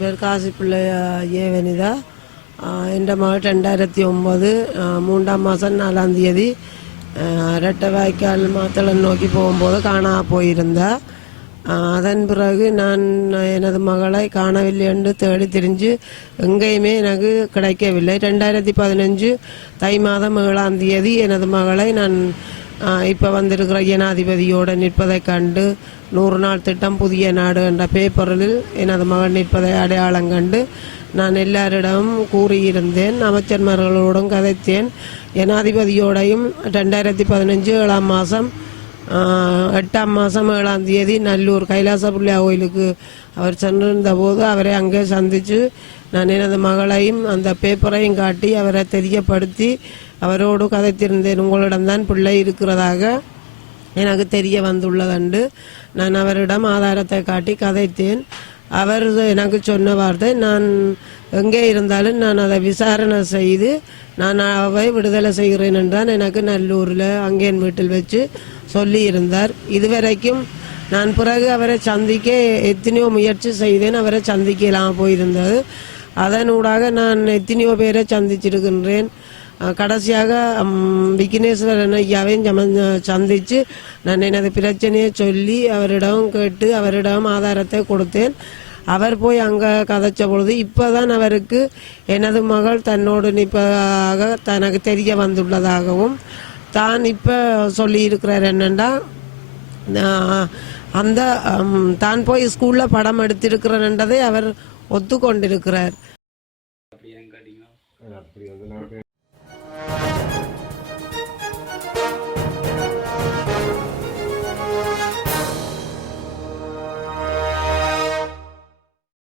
பேர் காசி பிள்ளைய ஏ வனிதா என் மகள் ரெண்டாயிரத்தி ஒம்பது மூன்றாம் மாதம் நாலாம் தேதி ரெட்டை வாய்க்கால் மாத்தளம் நோக்கி போகும்போது காணா போயிருந்தா. அதன் பிறகு நான் எனது மகளை காணவில்லை என்று தேடி திரிஞ்சு எங்கேயுமே எனக்கு கிடைக்கவில்லை. ரெண்டாயிரத்தி பதினஞ்சு தை மாதம் ஏழாம் தேதி எனது மகளை நான் இப்போ வந்திருக்கிற ஜனாதிபதியோடு நிற்பதை கண்டு நூறு நாள் திட்டம் புதிய நாடு என்ற பேப்பரில் எனது மகன் நிற்பதை அடையாளம் கண்டு நான் எல்லாரிடமும் கூறியிருந்தேன் அமைச்சர்மார்களோடும் கதைத்தேன். ஜனாதிபதியோடையும் ரெண்டாயிரத்தி பதினஞ்சு ஏழாம் மாதம் எட்டாம் மாதம் ஏழாம் தேதி நல்லூர் கைலாச பிள்ளையா கோயிலுக்கு அவர் சென்றிருந்த போது அவரை அங்கே சந்தித்து நான் எனது மகளையும் அந்த பேப்பரையும் காட்டி அவரை தெரியப்படுத்தி அவரோடு கதைத்திருந்தேன். உங்களிடம்தான் பிள்ளை இருக்கிறதாக எனக்கு தெரிய வந்துள்ளதண்டு. நான் அவரிடம் ஆதாரத்தை காட்டி கதைத்தேன். அவர் எனக்கு சொன்ன வார்த்தை நான் எங்கே இருந்தாலும் நான் அதை விசாரணை செய்து நான் அவை விடுதலை செய்கிறேன் என்றான். எனக்கு நல்லூரில் அங்கேன் வீட்டில் வச்சு சொல்லி இருந்தார் இதுவரைக்கும் நான் பிறகு அவரை சந்திக்க எத்தனையோ முயற்சி செய்தேன். அவரை சந்திக்கலாம் போயிருந்தது. அதனூடாக நான் எத்தனையோ பேரை சந்திச்சிருக்கின்றேன். கடைசியாக விக்னேஸ்வரன் ஐயாவையும் சம- சந்திச்சு நான் எனது பிரச்சனையை சொல்லி அவரிடம் கேட்டு அவரிடம் ஆதாரத்தை கொடுத்தேன். அவர் போய் அங்கே கதைச்ச பொழுது இப்போதான் அவருக்கு எனது மகள் தன்னோடு நிற்பதாக தனக்கு தெரிய வந்துள்ளதாகவும் தான் இப்போ சொல்லியிருக்கிறார் என்னென்னா அந்த தான் போய் ஸ்கூலில் படம் எடுத்திருக்கிறேன்றதை அவர் ஒத்துக்கொண்டிருக்கிறார்.